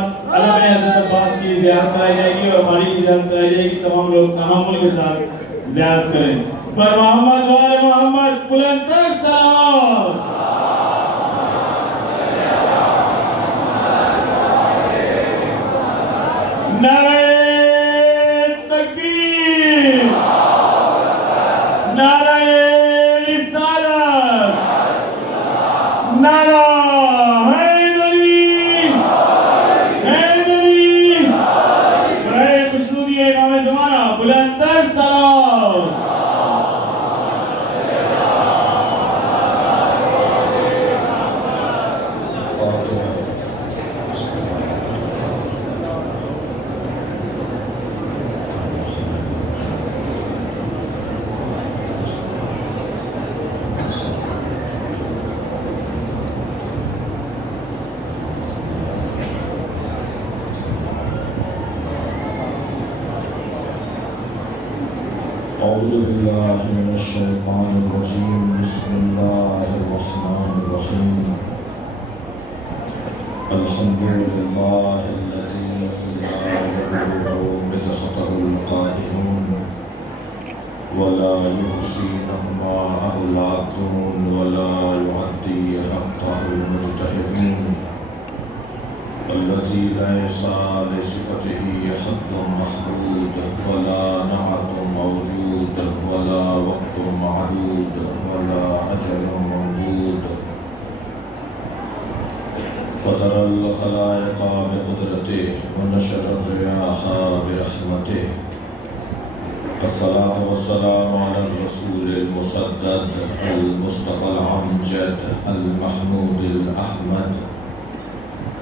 علامہ حضرت عباس کی زیارت کرائی جائے گی اور ہماری کی زیارت کرائی جائے گی. تمام لوگ تحمل کے ساتھ زیارت کریں. پر محمد وال محمد بلند تر سلام. نعرہ تکبیر، نعرہ رسالت، نعرہ حیدری، حیدری. برائے خوشنودی امام زمانہ بلند تر سلام. أعوذ بالله من الشيطان الرجيم. بسم الله الرحمن الرحيم. الحمد لله الذي لا يضر بدخطر القائلون ولا يحصي نعماءه العاقلون ولا يعدي حقه المجتهدون الذي ليس لصفته حد محدود ولا نعت موجود ولا وقت معدود ولا أجل ممدود. فطر الخلائق بقدرته ونشر الرياح برحمته. الصلاة والسلام على الرسول المسدد المصطفى الأمجد المحمود الأحمد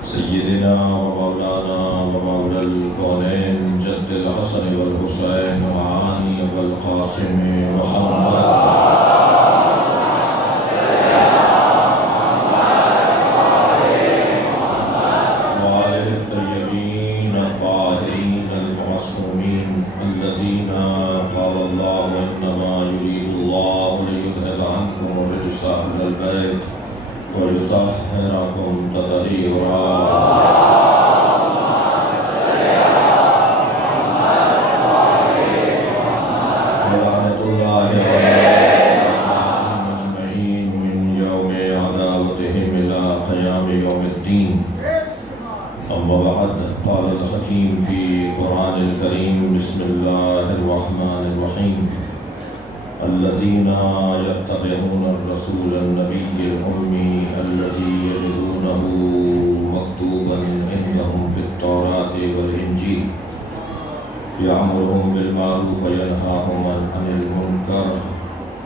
سيدنا ومولانا ومولى الكونين جد الحسن والحسين وعلي والقاسم محمد وآله الطيبين الطاهرين المعصومين الذين قال الله إنما يريد الله ليذهب عنكم الرجس أهل البيت ويطهركم تطهيرا. ولعنة الله عليهم أجمعين من يوم عداوتهم إلى قيام يوم الدين. أما بعد، قال الحكيم في قرآن الكريم: بسم الله الرحمن الرحيم. الذين يتبعون الرسول النبي الأمي الذي يجدونه مكتوبا عندهم في التوراة والإنجيل يأمرهم بالمعروف وينهاهم عن المنكر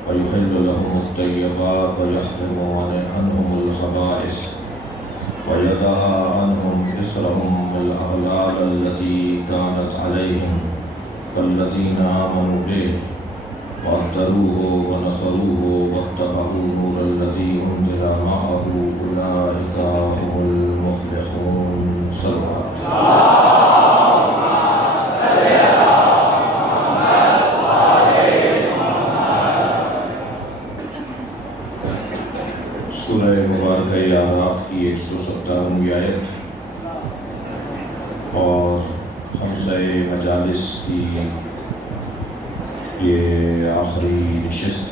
ويحل لهم الطيبات ويحرم عنهم الخبائث ويدع عنهم إصرهم الأغلال التي كانت عليهم فالذين آمنوا به وعذروه ونصروه واتبعوا النور الذي أنزل معه أولئك هم المفلحون. صلى الله عليه وسلم. سورہ مبارکہ اعراف کی 170ویں آیت اور خمسہ مجالس کی یہ آخری نشست.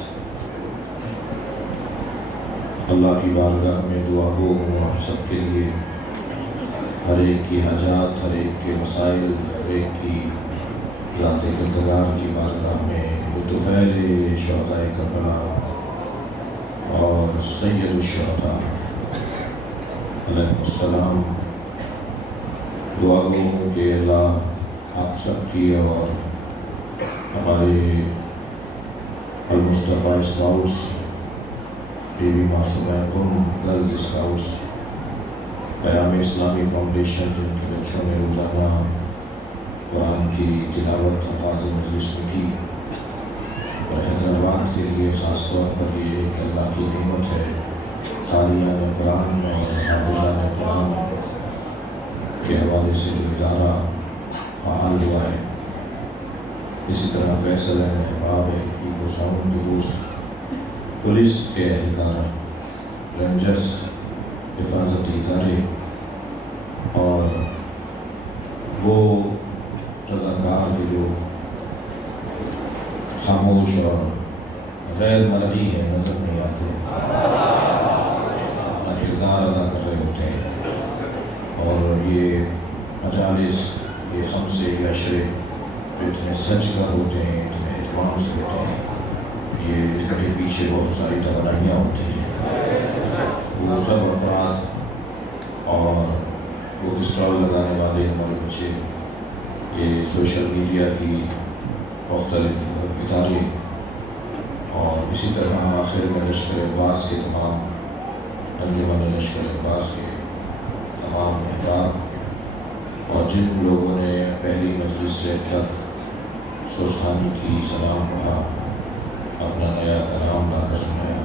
اللہ کی بارگاہ میں دعا گو ہوں آپ سب کے لیے. ہر ایک کی حاجات، ہر ایک کے مسائل، ہر ایک کی ذات قدرگار کی بارگاہ میں طفیل شہداء کربلا اور سید الشہداء علیہ السلام دعا گو ہوں کہ اللہ آپ سب کی اور ہمارے المصطفیٰ اسکاؤٹس، بی بی معصومہ قم گرلز اسکاؤٹس، پیام اسلامی فاؤنڈیشن جن کے بچوں نے روزانہ قرآن کی تلاوت آغاز مجلس میں کی، اور حیدرآباد کے لیے خاص طور پر یہ ایک اللہ کی نعمت ہے قاریان قرآن اور حافظان قرآن کے حوالے سے جو ادارہ فعال ہوا ہے. اسی طرح فیصل احباب ہے ایگو ساؤنڈ کے دوست، پولیس کے اہلکار، رینجرز، حفاظتی ادارے اور کے جو خاموش اور غیر مرئی ہے نظر نہیں آتے، اپنا کردار ادا کر رہے ہوتے ہیں۔ اور یہ مجالس، یہ خمسے یا عشرے جو اتنے سچ کر ہوتے ہیں، اتنے اہتمام سے ہوتے ہیں، یہ اس کے پیچھے بہت ساری توانائیاں ہوتی ہیں۔ وہ سب افراد اور وہ اسٹال لگانے والے ہمارے بچے، یہ سوشل میڈیا کی مختلف ادارے، اور اسی طرح آخر میں لشکر عباس کے تمام انجمن لشکر عباس کے تمام احباب، اور جن لوگوں نے پہلی مجلس سے اب تک سوستانی کی، سلام پڑھا، اپنا نیا کلام لا کر سنایا،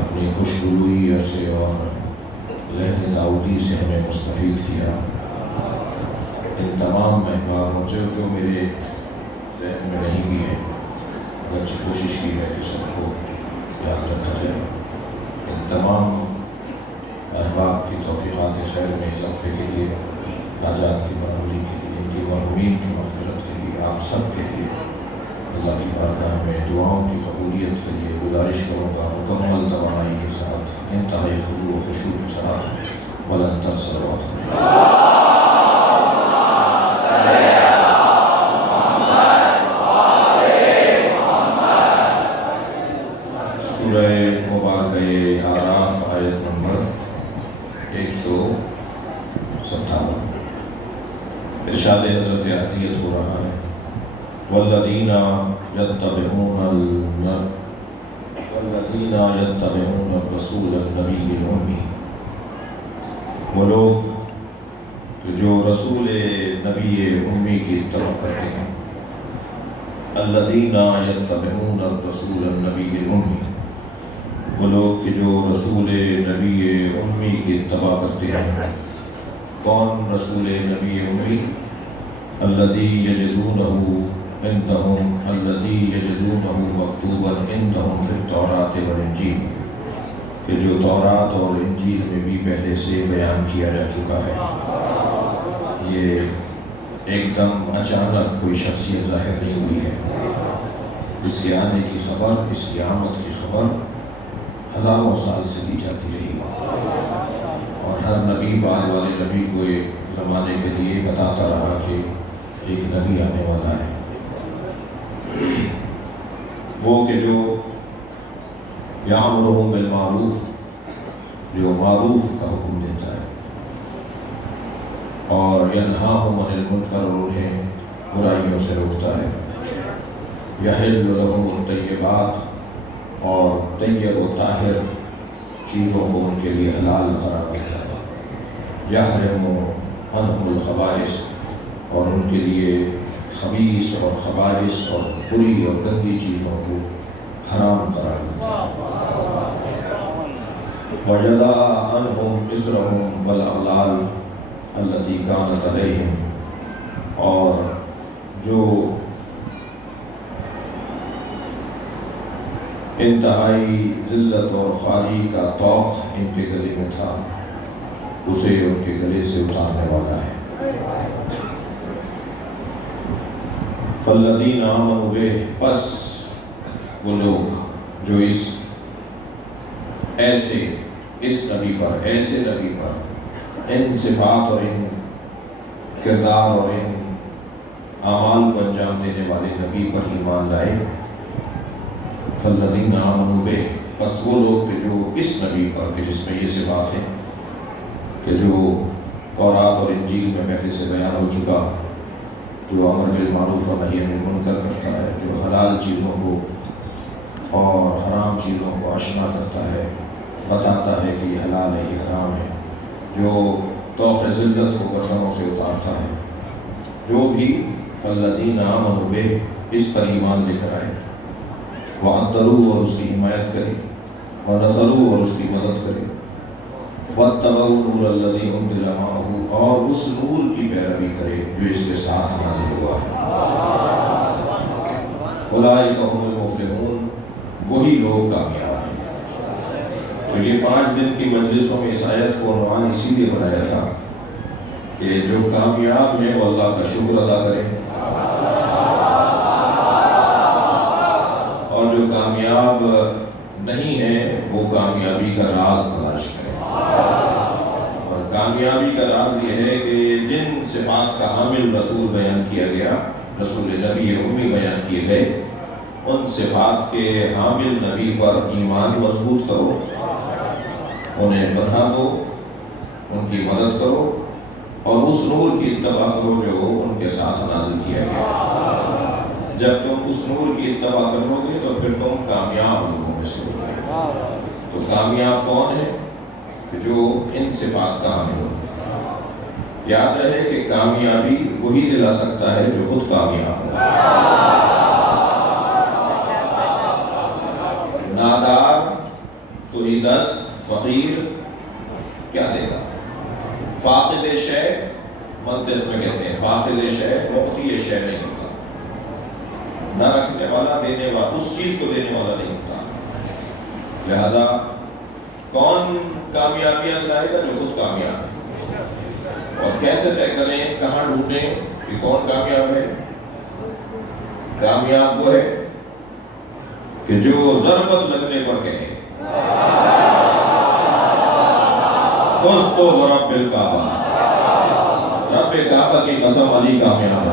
اپنی خوشگوئی سے اور لہن داؤدی سے ہمیں مستفید کیا، ان تمام احبابوں جو میرے ذہن میں نہیں بھی ہے، اگرچہ کوشش کی ہے کہ سب کو یاد رکھا جائے، ان تمام احباب کی توفیقات خیر میں اضافے کے لیے، حاجات کی برحمری کے لیے، ان کی مرحومین کی مغفرت کے لیے، آپ سب کے لیے اللہ کی بارگاہ میں دعاؤں کی قبولیت کے لیے گزارش کروں گا، مکمل توانائی کے ساتھ، انتہائی خضوع و خشوع کے ساتھ بلند تر صلوات سورہ مبارکہ اعراف آیت نمبر 157 ارشاد حضرت احدیت ہو رہا ہے، والذین یتبعون الرسول النبی الأمی، وہ لوگ جو رسول نبی امی کی اتباع کرتے ہیں، الذین یتبعون الرسول النبی الأمی، وہ لوگ کہ جو رسول نبی امی کی اتباع کرتے ہیں۔ کون رسول نبی امی؟ الذی یجدونہ مکتوبا عندہم فی التوراۃ والانجیل، کہ جو تورات اور انجیل میں بھی پہلے سے بیان کیا جا چکا ہے۔ یہ ایک دم اچانک کوئی شخصیت ظاہر نہیں ہوئی ہے، اس کے آنے کی خبر، اس کی آمد کی خبر ہزاروں سال سے دی جاتی رہی، اور ہر نبی بعد والے نبی کو ایک زمانے کے لیے بتاتا رہا کہ ایک نبی آنے والا ہے، وہ کہ جو یامرہم بالمعروف، جو معروف کا حکم دیتا ہے، اور ینہاہم عن المنکر، اور انہیں برائیوں سے روکتا ہے، یحل لہم الطیبات، اور طیب و طاہر چیزوں کو ان کے لیے حلال قرار دیتا ہے، یحرم عنہم الخبائث، اور ان کے لیے خبیث اور خبائث اور بری اور گندی چیزوں کو حرام قرار دیتا ہے، وَيَضَعَ عَنْهُمْ إِصْرَهُمْ وَالْأَغْلَالَ الَّتِي كَانَتْ عَلَيْهِمْ، اور جو انتہائی ذلت اور خواری کا طوق ان کے گلے میں تھا، اسے ان کے گلے سے اتارنے والا ہے۔ فَالَّذِينَ آمَنُوا بِهِ، پس وہ لوگ جو اس نبی پر، ایسے نبی پر، ان صفات اور ان کردار اور ان اعمال کو انجام دینے والے نبی پر ایمان لائے، فَالَّذِينَ آمَنُوا بِهِ، پس وہ لوگ کہ جو اس نبی پر، کہ جس میں یہ صفات ہیں کہ جو تورات اور انجیل میں پہلے سے بیان ہو چکا، جو امر بالمعروف و نہی عن المنکر کرتا ہے، جو حلال چیزوں کو اور حرام چیزوں کو آشنا کرتا ہے، بتاتا ہے کہ یہ حلال ہے، یہ حرام ہے، جو طوق ذلت کو گردنوں سے اتارتا ہے، جو بھی فَالَّذِينَ آمَنُوا بِهِ اس پر ایمان لے کر آئے، وَعَدَّرُوا، اور اس کی حمایت کرے، وَنَصَرُوا، اور اس کی مدد کرے، وَاتَّبَعُوا النُّورَ الَّذِي أُنزِلَ مَعَهُ، اور اس نور کی پیروی کرے جو اس کے ساتھ نازل ہوا ہے۔ أُولَٰئِكَ هُمُ الْمُفْلِحُونَ، وہی لوگ کامیاب ہیں۔ تو یہ 5 دن کی مجلسوں میں اس آیت کو عنوان اسی لیے بنایا تھا کہ جو کامیاب ہیں وہ اللہ کا شکر ادا کریں، اور جو کامیاب نہیں ہیں وہ کامیابی کا راز تلاش کریں۔ اور کامیابی کا راز یہ ہے کہ جن صفات کا حامل رسول بیان کیا گیا، رسول نبی امی بیان کیے گئے، ان صفات کے حامل نبی پر ایمان مضبوط کرو، انہیں بڑھا دو، ان کی مدد کرو، اور اس نور کی اتباع کرو جو ان کے ساتھ نازل کیا گیا۔ جب تم اس نور کی اتباع کرو گے تو پھر تم کامیاب لوگوں میں سے ہوگے۔ تو کامیاب کون ہے؟ جو ان صفات کا حامل ہو۔ یاد رہے کہ کامیابی وہی دلا سکتا ہے جو خود کامیاب ہو۔ نادار تو ہی دست، فقیر کیا دے گا؟ فاقد شے، منطق میں کہتے ہیں فاقد شے معطی شے نہیں ہوتا، نہ رکھنے والا دینے والا، اس چیز کو دینے والا نہیں ہوتا۔ لہذا کون کامیابیاں لائے گا؟ جو خود کامیاب ہے۔ اور کیسے طے کریں، کہاں ڈھونڈیں کہ کون کامیاب ہے؟ کامیاب وہ ہے کہ جو ضربت لگنے پر کہے فزت برب الکعبہ، رب کعبہ کی قسم علی کامیاب ہے۔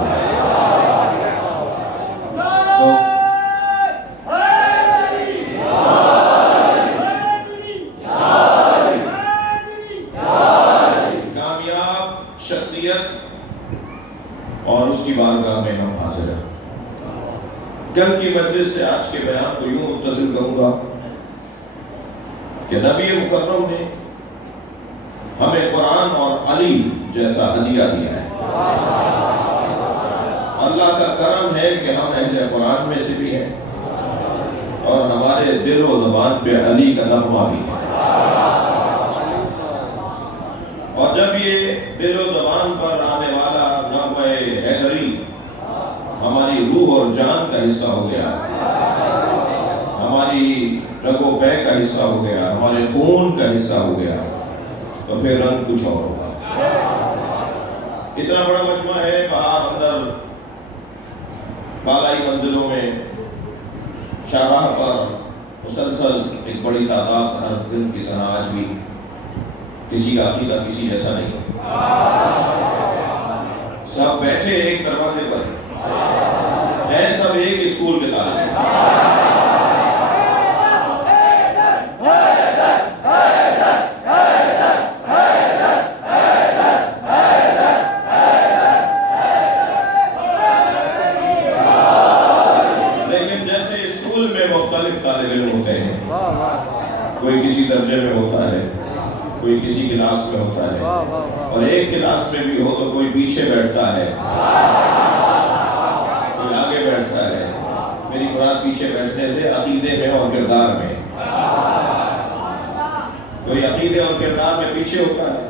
کامیاب شخصیت اور اس کی بارگاہ میں ہم حاضر ہیں۔ کل کی مجلس سے آج کے بیان کو یوں متصل کروں گا کہ نبی مکرم نے ہمیں قرآن اور علی جیسا ہدیہ دیا ہے۔ اللہ کا کرم ہے کہ ہم اہل قرآن میں سے بھی ہیں، اور ہمارے دل و زبان پہ علی کا نغمہ بھی ہے۔ اور جب یہ دل و زبان پر آنے والا نغمہ حیدری ہماری روح اور جان کا حصہ ہو گیا، ہماری رگ و پے کا حصہ ہو گیا، ہمارے خون کا حصہ ہو گیا، تو پھر رنگ کچھ اور ہوگا۔ اتنا بڑا مجمع ہے، باہر اندر بالائی منزلوں میں شاہراہ پر مسلسل ایک بڑی تعداد ہر دن کی طرح آج بھی کسی کا عقیدہ کسی جیسا نہیں، سب بیٹھے ایک دروازے پر ہیں، سب ایک اسکول کے طالب ہیں۔ کوئی کسی درجے میں ہوتا ہے، کوئی کسی کلاس میں ہوتا ہے، اور ایک کلاس میں بھی ہو تو کوئی پیچھے بیٹھتا ہے، کوئی آگے بیٹھتا ہے۔ میری مراد پیچھے بیٹھنے سے عقیدے میں اور کردار میں، کوئی عقیدے اور کردار میں پیچھے ہوتا ہے،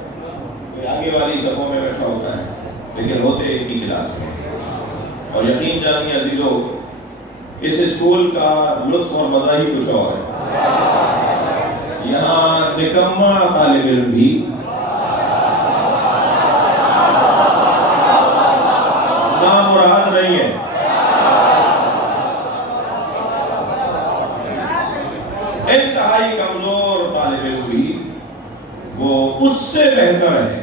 کوئی آگے والی صفوں میں بیٹھا ہوتا ہے، لیکن ہوتے ایک ہی کلاس میں۔ اور یقین جانیے عزیزو، اس اسکول کا لطف اور مزہ ہی کچھ اور ہے۔ یہاں نکمہ طالب علم بھی نامراد نہیں ہے، انتہائی کمزور طالب علم بھی وہ اس سے بہتر ہے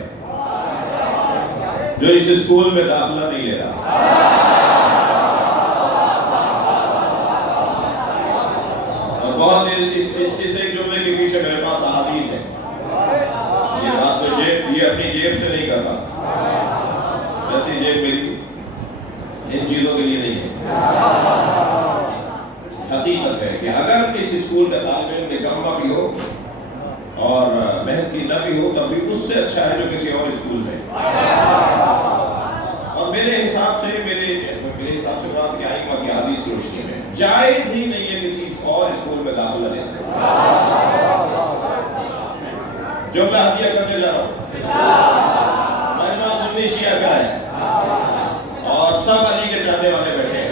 جو اس اسکول میں داخلہ نہیں لے رہا۔ بہت اس ایک جملے کے پیچھے میرے پاس احادیث ہے، یہ بات تو یہ اپنی جیب سے نہیں کرتا، ایسی جیب میری ان چیزوں کے لیے نہیں ہے۔ حقیقت ہے کہ اگر اس اسکول کا طالب علم نکمہ بھی ہو اور محنتی نہ بھی ہو، تب بھی اس سے اچھا ہے جو کسی اور اسکول میں۔ اور میرے حساب سے بات کیا ہے کہ حدیث کی روشنی میں جائز ہی نہیں ہے کسی اور اسکول میں داخلہ لینا۔ جو میں ہدیہ کرنے جا رہا ہوں مجمع سنی شیعہ کا ہے، اور سب علی کے چاہنے والے بیٹھے ہیں،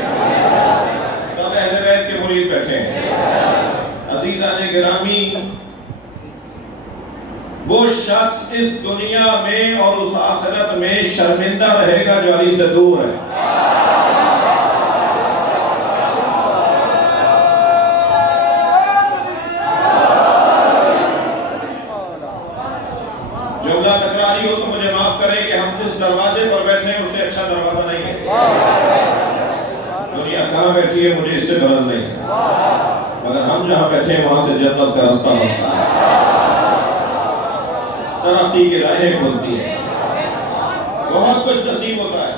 سب اہل بیت کے مرید بیٹھے ہیں۔ عزیزان گرامی، وہ شخص اس دنیا میں اور اس آخرت میں شرمندہ رہے گا جو علی سے دور ہے. جملہ تکراری ہو تو مجھے معاف کریں کہ ہم جس دروازے پر بیٹھے ہیں اس سے اچھا دروازہ نہیں ہے. دنیا کہاں بیٹھی ہے مجھے اس سے غرض نہیں ہے، مگر ہم جہاں بیٹھے ہیں وہاں سے جنت کا رستہ بنتا ہے، ترقی کی راہیں کھلتی ہے، بہت کچھ نصیب ہوتا ہے.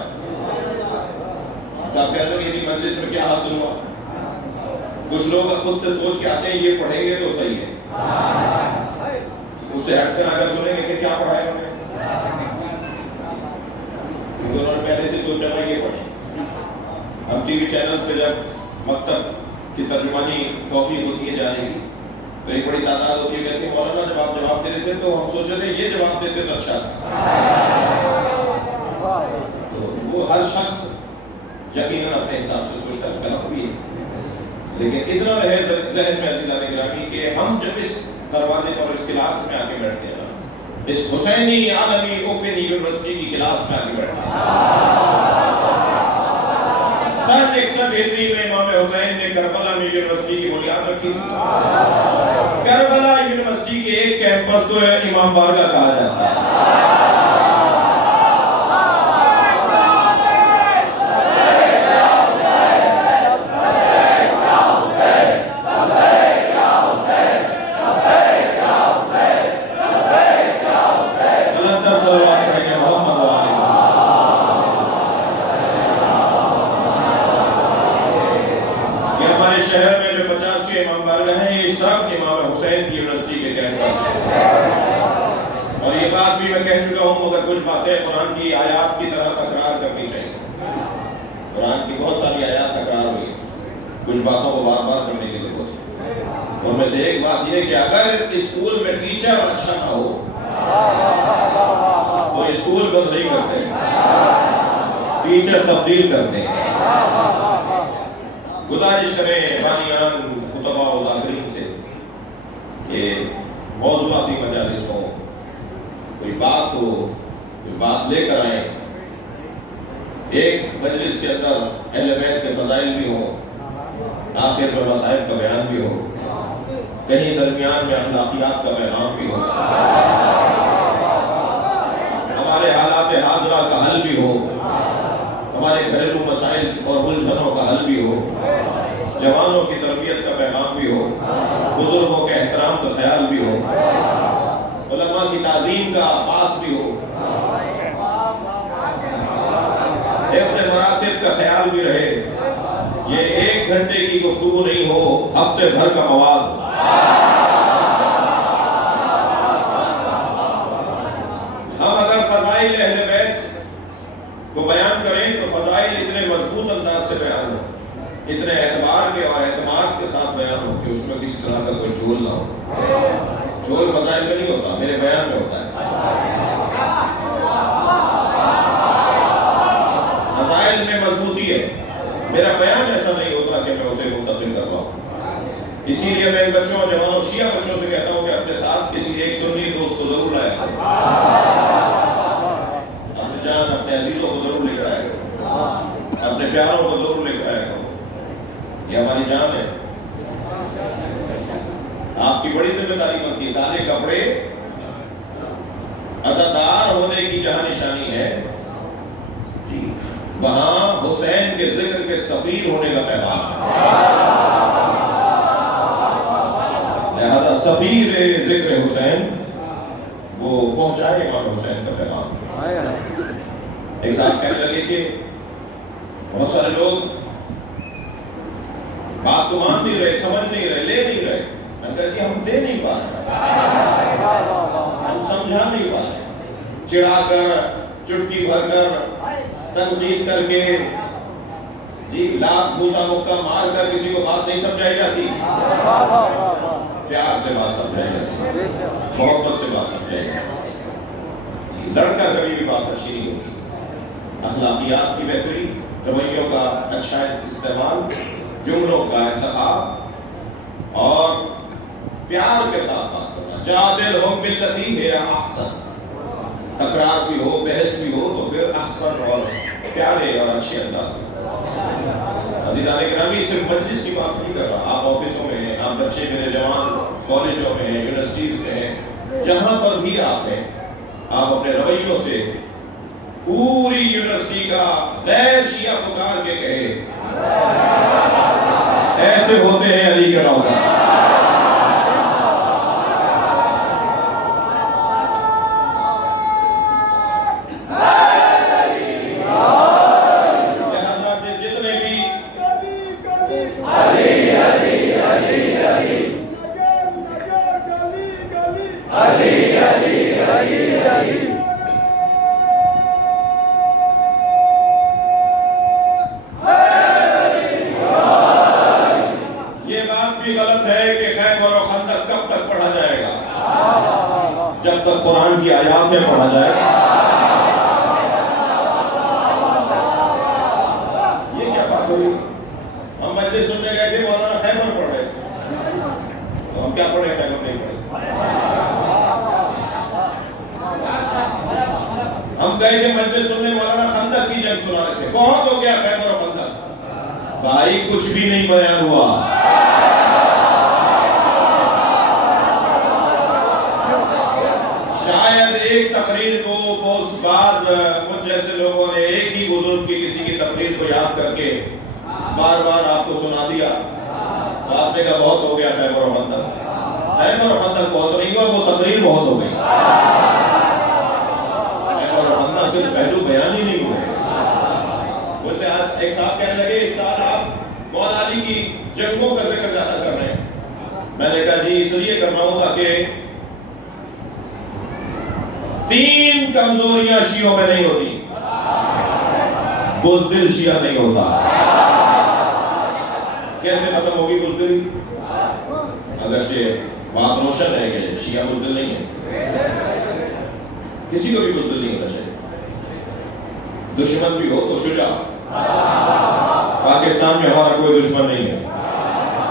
صاحب کہتے ہیں کہ مجلس میں کیا حاصل ہوا؟ کچھ لوگ خود سے سوچ کے آتے ہیں یہ پڑھیں گے تو صحیح ہے، اس سے ہٹ کر اگر سنیں گے کہ کیا پڑھائے انہوں نے، انہوں نے پہلے سے سوچا تھا یہ پڑھیں. ہم ٹی وی چینلز پہ جب مکتب کی ترجمانی توفیق ہوتی ہے جانے کی تو ایک بڑی تعداد ہوتی ہے، کہتے ہیں مولانا جب آپ جواب دے رہے تھے تو ہم سوچ رہے تھے یہ جواب دیتے تو اچھا تھا. تو وہ ہر شخص یقیناً اپنے حساب سے سوچتا ہے، اس کا حق بھی ہے، لیکن اتنا رہے ذہن میں عزیزان گرامی کہ ہم جب اس دروازے پر اس کلاس میں آ کے بیٹھتے ہیں نا، اس حسینی عالمی اوپن یونیورسٹی کی کلاس میں آ کے بیٹھتے ہیں، سن 61 ہجری میں امام حسین نے کربلا میں یونیورسٹی کی بنیاد رکھی تھی. کربلا یونیورسٹی کے ایک کیمپس کو امام بارگاہ کہا جاتا ہے. شہر میں جو 50 امام بارگاہ ہیں یہ سب امام حسین کی یونیورسٹی کے کیمپس ہیں. اور یہ بات بھی میں کہہ چکا ہوں، مگر کچھ باتیں قرآن کی آیات کی طرح تکرار کرنی چاہیے. قرآن کی بہت ساری آیات تکرار ہوئی ہیں، کچھ باتوں کو بار بار کرنے کی ضرورت ہے. ان میں سے ایک بات یہ کہ اگر اسکول میں ٹیچر اچھا نہ ہو تو اسکول بند نہیں کرتے، ٹیچر تبدیل کرتے ہیں. گزارش کریں بانیان خطبہ و ذاکرین سے کہ موضوعاتی مجالس ہوں، کوئی بات ہو، کوئی بات لے کر آئیں. ایک مجلس کے اندر اہل بیت کے فضائل بھی ہوں، آخر میں مصائب کا بیان بھی ہو، کہیں درمیان میں اخلاقیات کا پیغام بھی ہو، ہمارے حالات حاضرہ کا حل بھی ہو، ہمارے گھریلو مسائل اور الجھنوں کا حل بھی ہو، جوانوں کی تربیت کا پیغام بھی ہو، بزرگوں کے احترام کا خیال بھی ہو، علماء کی تعظیم کا آغاز بھی ہو، حفظ مراتب کا خیال بھی رہے. یہ 1 گھنٹے کی گفتگو نہیں ہو، ہفتے بھر کا مواد. ہم اگر فضائل اہل بیت کو بیان کریں تو فضائل اتنے مضبوط انداز سے بیان ہو، اتنے اعتبار کے اور اعتماد کے ساتھ بیان ہو کہ اس میں کسی طرح کا کوئی جھول نہ ہو. جھول فضائل میں نہیں ہوتا، میرے بیان میں ہوتا ہے. فضائل میں مضبوطی ہے، میرا بیان ایسا نہیں ہوتا کہ میں اسے منتقل کر رہا ہوں. اسی لیے میں ان بچوں اور جوانوں شیعہ بچوں سے کہتا ہوں کہ اپنے ساتھ کسی ایک سنی دوست کو ضرور لائے، اپنے جان اپنے عزیزوں کو ضرور لے کر آئے، اپنے پیاروں کو ضرور لے کر آئے. یہ ہماری جان ہے. آپ کی بڑی ذمہ داری بنتی ہے. دانے کپڑے عزادار ہونے کی جہاں نشانی ہے، وہاں حسین کے ذکر کے سفیر ہونے کا پیغام ہے. لہذا سفیر ذکر حسین وہ پہنچائے امام حسین کا پیغام. ایک صاحب کہنے لگے کہ بہت سارے لوگ بات تو مان نہیں رہے، سمجھ نہیں رہے، لے نہیں رہے. میں نے کہا جی ہم دے نہیں پا رہے، ہم سمجھا نہیں پا رہے. چڑھا کر، چٹکی بھر کر، تنقید کر کے، جی لاکھ گھوسا مکہ مار کر کسی کو بات نہیں سمجھائی جاتی. پیار سے بات سمجھائی جاتی، محبت سے بات سمجھائی جاتی. لڑکا کبھی بھی بات اچھی نہیں ہوگی. اخلاقیات کی بہتری، رویوں کا اچھا استعمال، جملوں کا انتخاب اور پیار کے ساتھ بات کرنا. جادلہم باللتی ہی احسن، تکرار بھی ہو، بحث بھی ہو، تو پھر احسن اور پیارے اور اچھے انداز میں۔ عزیزان گرامی، صرف مجلس کی بات نہیں کر رہا، آپ آفسوں میں ہیں، آپ بچے میرے جوان کالجوں میں ہیں، یونیورسٹیز میں ہیں، جہاں پر بھی آپ ہیں، آپ اپنے رویوں سے پوری یونیورسٹی کا غیر شیعہ پکار کے کہے ایسے ہوتے ہیں علی کے نوکر۔ جب تک قرآن کی آیات میں پڑھا جائے۔ یہ کیا بات ہوئی؟ ہم مجلس سننے گئے تھے، مولانا خیبر پڑھ رہے تھے، تو ہم کیا پڑھے تھے؟ ہم نہیں پڑھے۔ ہم گئے تھے مجلس سننے، مولانا خندق کی جنگ سنا رہے تھے، بہت ہو گیا خیبر و خندق، بھائی کچھ بھی نہیں بیان ہوا۔ شاید ایک تقریر کو بعض مجھ جیسے لوگوں نے ایک ہی بزرگ کی کسی کی تقریر کو یاد کر کے بار بار آپ کو سنا دیا، تو آپ نے کہا بہت ہو گیا خیبر و خندق۔ خیبر و خندق بہت نہیں ہوا، وہ تقریر بہت ہو گئی۔ خیبر و خندق صرف پہلو بیان ہی نہیں ہوئے۔ ویسے آج ایک صاحب کہنے لگے اس سال آپ مولا علی کی جنگوں کا ذکر زیادہ کر رہے ہیں۔ میں نے کہا جی اس لیے کر رہا ہوں تاکہ 3 کمزوریاں شیعوں میں نہیں ہوتی۔ بزدل شیعہ نہیں ہوتا۔ کیسے ختم ہوگی بزدلی؟ اگرچہ بات روشن ہے کہ شیعہ بزدل نہیں ہے، کسی کو بھی بزدل نہیں ہونا چاہیے، دشمن بھی ہو تو شجاع۔ پاکستان میں ہمارا کوئی دشمن نہیں ہے،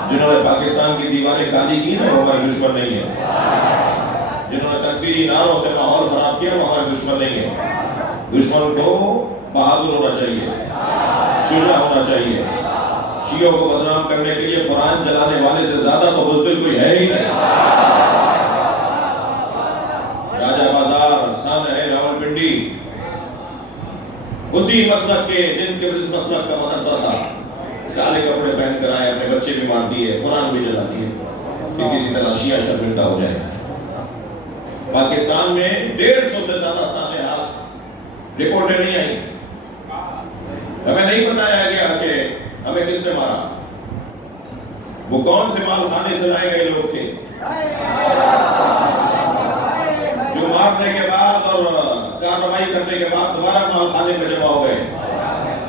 جنہوں نے پاکستان کی دیواریں کالی کی ہیں وہ ہمارے دشمن نہیں ہے، جنہوں نے تکفیری نعروں سے ماحول خراب کیا وہ ہمارے دشمن نہیں ہے۔ دشمن کو بہادر ہونا چاہیے، شجاع ہونا چاہیے۔ شیعوں کو بدنام کرنے کے لیے قرآن چلانے والے سے زیادہ تو بزدل کوئی ہے ہی نہیں۔ راجہ بازار سن ہے راولپنڈی، اسی مسلک کے جن کے اس مسلک کا مدرسہ تھا، کالے کپڑے پہن کر آئے، اپنے بچے بھی مار دیے، قرآن بھی جلا دیے کہ کسی طرح شیعہ شرمندہ ہو جائے۔ پاکستان میں 150 سے زیادہ صالحات رپورٹیں نہیں آئی، ہمیں نہیں بتایا گیا کہ ہمیں کس نے مارا، وہ کون سے مال خانے سے لائے گئے لوگ تھے جو مارنے کے بعد اور کارروائی کرنے کے بعد دوبارہ مال خانے میں جمع ہو گئے،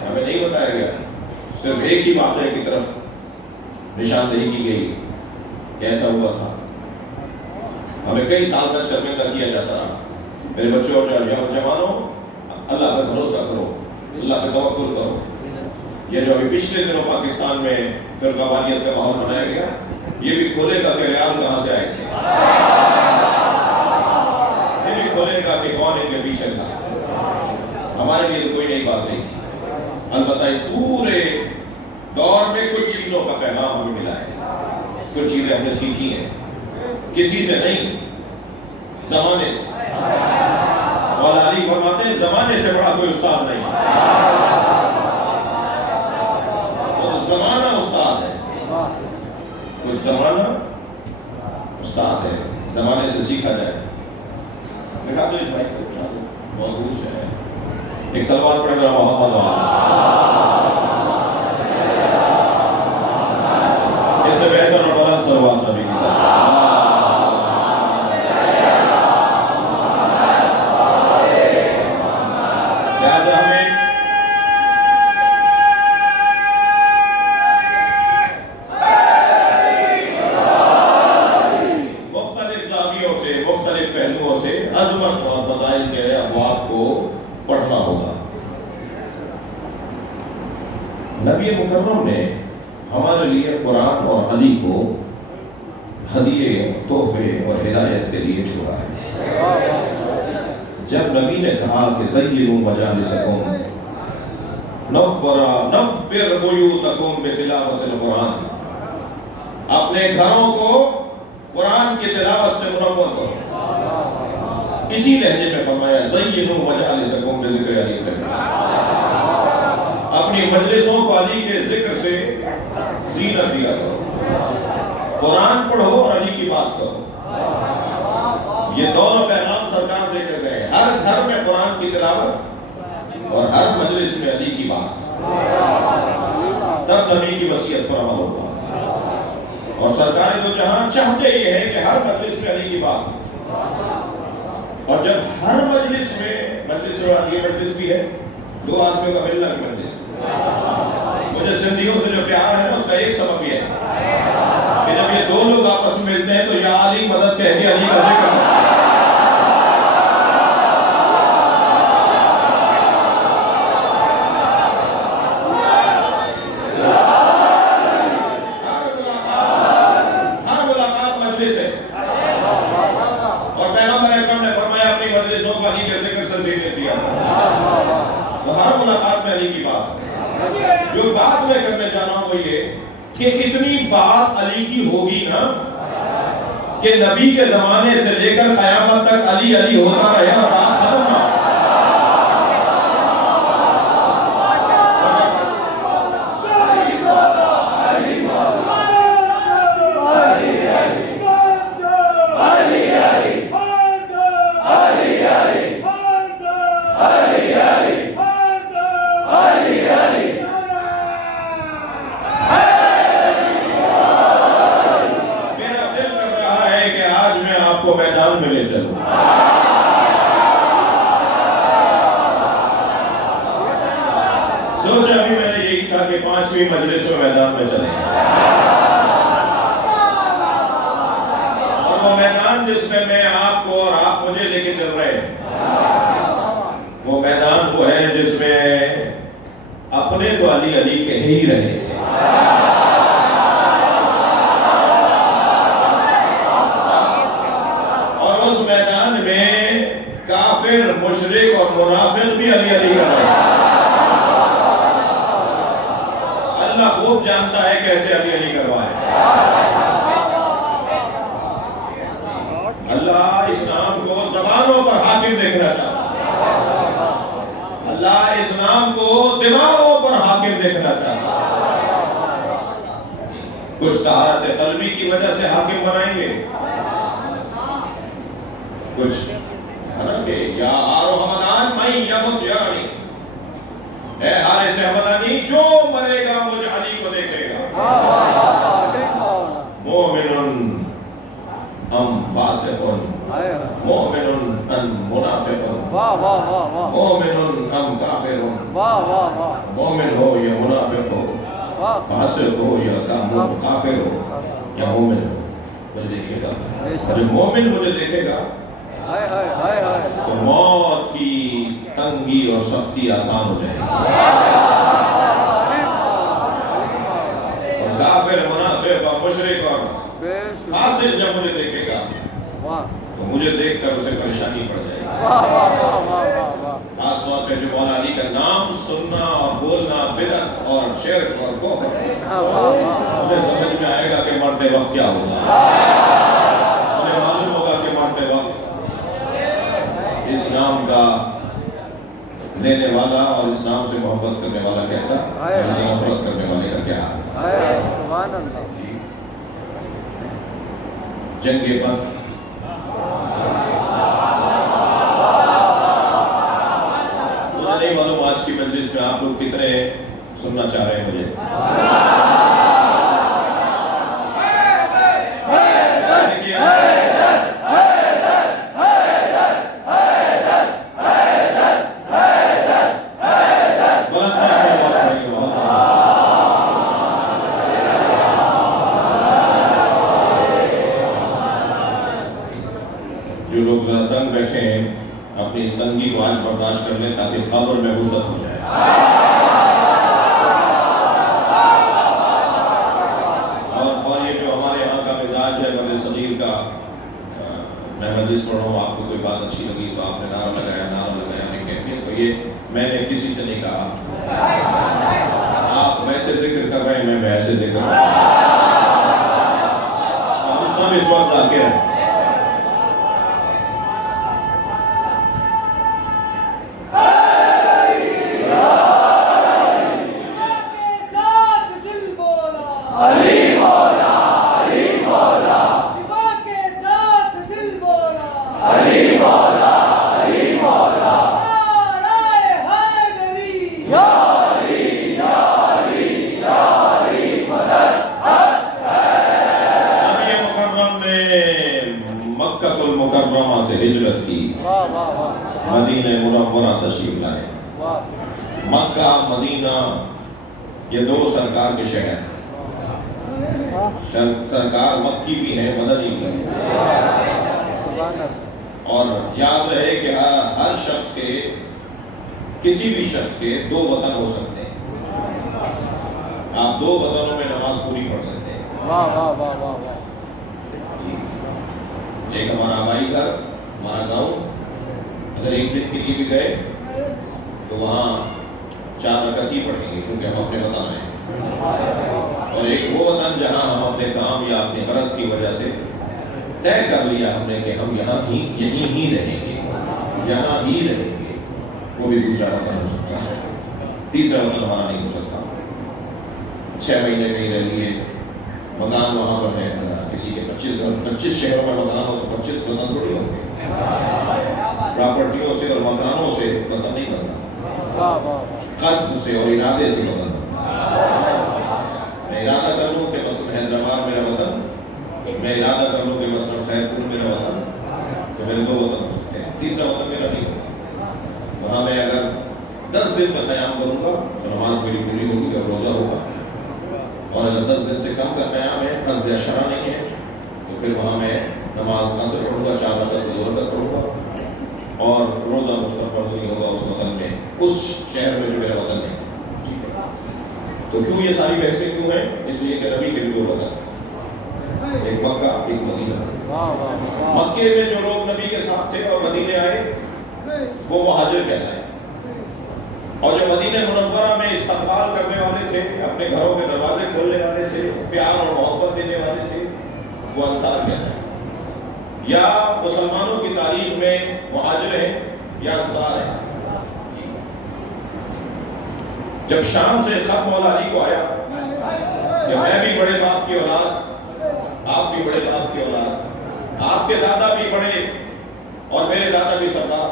ہمیں نہیں بتایا گیا۔ صرف ایک ہی واقعے کی طرف نشاندہی کی گئی، کیسا ہوا تھا، ہمیں کئی سال تک شرمندہ کیا جاتا رہا۔ میرے بچوں اور جوانوں، اللہ پر بھروسہ کرو، اللہ پہ توکل کرو۔ یہ جو ابھی پچھلے دنوں پاکستان میں فرقہ واریت کا ماحول بنایا گیا، یہ بھی کھولے گا کہ ریال کہاں سے آئے تھے، یہ بھی کھولے گا کہ کون ان کے پیچھے تھا۔ ہمارے لیے تو کوئی نئی بات نہیں تھی، البتہ اس پورے دور میں کچھ چیزوں کا پیغام ہمیں ملا ہے، کچھ چیزیں ہم نے سیکھی ہیں، کسی سے نہیں، زمانے سے۔ مولا علی فرماتے ہیں زمانے سے بڑا کوئی استاد نہیں، تو زمانہ استاد ہے، کوئی زمانہ استاد ہے، زمانے سے سیکھا جائے۔ دیکھا تو اس بھائی کو بہت دور سے ہے، ایک سلوات پڑھ رہا محمد اس سے بہتر اور بلند سلوات نبی کی نبی مکرم نے ہمارے لیے قرآن اور علی کو ہدیے، تحفے اور ہدایت کے لیے چھوڑا ہے۔ جب نبی نے کہا کہ طیبوا مجالسکم نور بیوتکم بتلاوت القرآن، اپنے گھروں کو قرآن کی تلاوت سے منور کرو، اسی لہجے میں فرمایا زینوا مجالسکم بذکر علی، اپنی مجلسوں کو علی کے ذکر سے زینت دیا کرو، قرآن پڑھو اور علی کی بات کرو۔ یہ دونوں پیغام سرکار دے کر گئے، ہر گھر میں قرآن کی تلاوت اور ہر مجلس میں علی کی بات، تب نبی کی وصیت پر عمل ہوگا۔ اور سرکار تو جہاں چاہتے یہ ہے کہ ہر مجلس میں علی کی بات ہو، اور جب ہر مجلس میں یہ مجلس بھی ہے دو آدمیوں کا ملنا کی مجلس، مجھے سندھیوں سے جو پیار ہے نا اس کا ایک سبب یہ ہے کہ جب یہ دو لوگ آپس میں ملتے ہیں تو یا علی مدد کہہ کے علی کا ذکر ہر ملاقات مجلس ہے، اور پیغمبر اکرم نے فرمایا اپنی مجلسوں کو علی کے ذکر سے زینت دیا، تو ہر ملاقات میں علی کی بات۔ جو بات میں کرنے جا رہا ہوں وہ یہ کہ اتنی بات علی کی ہوگی نا کہ نبی کے زمانے سے لے کر قیامت تک علی علی ہوتا رہے اور بات ختم نہ ہو۔ میدان میں لے چلو، سوچا بھی میں نے یہی تھا کہ 5ویں مجلس میں میدان میں چلیں، اور وہ میدان جس میں آپ کو اور آپ مجھے لے کے چل رہے ہیں، وہ میدان وہ ہے جس میں اپنے تو علی علی کہہ ہی رہے تھے، اس میدان میں کافر، مشرک اور منافق بھی علی علی کر رہے ہیں۔ اللہ خوب جانتا ہے کیسے علی علی کروائے۔ اللہ اس نام کو زبانوں پر حاکم دیکھنا چاہتا ہے، اللہ اس نام کو دماغوں پر حاکم دیکھنا چاہتا ہے۔ کچھ طہارت قلبی کی وجہ سے حاکم بنائیں گے، کچھ کہ یا آرو حمدان میں یمت یعنی، اے حارث حمدانی جو مرے گا مجھ علی کو دیکھے گا۔ مومن ام فاسق، مومن ام منافق، مومن ام کافر، مومن ہو یا منافق ہو، فاسق ہو یا کافر ہو یا مومن ہو، مجھے دیکھے گا۔ جو مومن مجھے دیکھے گا تو موت کی تنگی اور سختی آسان ہو جائے گی، اور کافر، منافق اور مشرک اور فاسق جب مجھے دیکھے گا تو مجھے دیکھ کر اسے پریشانی پڑ جائے گی۔ خاص طور پہ جو مولا علی کا نام سننا اور بولنا بدعت اور شرک اور کفر، انہیں سمجھ میں آئے گا کہ مرتے وقت کیا ہوگا، انہیں معلوم ہوگا کہ مرتے وقت اس نام کا لینے والا اور اس نام سے محبت کرنے والا کیسا، اور اسے نفرت کرنے والے کا کیا حال ہے۔ سبحان اللہ۔ جنگ بدر، مجھے نہیں معلوم آج کی مجلس میں آپ لوگ کتنے سننا چاہ رہے ہیں مجھے۔ جو لوگ ذرا تنگ بیٹھے ہیں اپنی اس تنگی کو آج برداشت کر لیں تاکہ قبر میں وسعت ہو جائے۔ اور یہ جو ہمارے یہاں کا مزاج ہے بڑے صغیر کا، میں مجلس پڑھ رہا ہوں، آپ کو کوئی بات اچھی لگی تو آپ نے نعرہ لگایا میں کیفیت، تو یہ میں نے کسی سے نہیں کہا، آپ ویسے ذکر کر رہے ہیں، میں ویسے ذکر کر رہا ہوں، ہم سب اس وقت ذاکر ہیں۔ مکہ المکرمہ سے ہجرت کی، مدینہ منورہ تشریف لائے۔ مکہ مدینہ یہ دو سرکار کے شہر، سرکار مکی بھی ہے، مدنی بھی ہے۔ اور یاد رہے کہ ہر شخص کے، کسی بھی شخص کے دو وطن ہو سکتے ہیں، آپ دو وطنوں میں نماز پوری پڑھ سکتے ہیں۔ ایک ہمارا آبائی گھر، ہمارا گاؤں، اگر ایک دن کے لیے بھی گئے تو وہاں 4 رکعت ہی پڑھیں گے کیونکہ ہم اپنے وطن ہیں، اور ایک وہ وطن جہاں ہم اپنے کام یا اپنی غرض کی وجہ سے طے کر لیا ہم نے کہ ہم یہیں ہی رہیں گے، یہاں ہی رہیں گے، وہ بھی دوسرا وطن ہو سکتا ہے، تیسرا وطن ہمارا نہیں ہو سکتا۔ 6 مہینے کہیں رہ لیے، مکان وہاں پر ہے، کسی کے 25 شہروں میں مکان ہو تو 25 وطن تھوڑی ہوں گے، پراپرٹیوں سے اور مکانوں سے وطن نہیں بنتا، قصد سے اور ارادے سے وطن بنتا۔ میں ارادہ کر لوں کہ مثلا حیدرآباد میرا وطن، میں ارادہ کر لوں کہ مثلا خیرپور میرا وطن، تو میرے 2 وطن ہو سکتے ہیں، تیسرا وطن میرا نہیں ہوگا۔ وہاں میں اگر 10 دن کا قیام کروں گا تو نماز میری پوری ہوگی اور روزہ ہوگا، اور اگر 10 دن سے کم کا قیام ہے، قصد عشرہ نہیں ہے، تو پھر وہاں میں نماز قصر پڑھوں گا، 4 رکعت 2 رکعت پڑھوں گا، اور روزہ مجھ پر فرض نہیں ہوگا اس وطن میں، اس شہر میں جو میرا وطن ہے۔ تو کیوں یہ ساری بحثیں کیوں ہیں؟ اس لیے کہ نبی کے بھی 2 وطن، ایک مکہ ایک مدینہ۔ مکے میں جو لوگ نبی کے ساتھ تھے اور مدینے آئے وہ مہاجر کہلائے، اور جو مدینہ منورہ میں استقبال کرنے والے تھے، اپنے گھروں کے دروازے کھولنے والے تھے، پیار اور محبت دینے والے تھے، وہ انصار کہلائے۔ یا مسلمانوں کی تاریخ میں مہاجر ہیں یا انصار ہیں۔ جب شام سے خط مولا علی کو آیا کہ میں بھی بڑے باپ کی اولاد، آپ بھی بڑے باپ کی اولاد، آپ کے دادا بھی بڑے اور میرے دادا بھی سردار،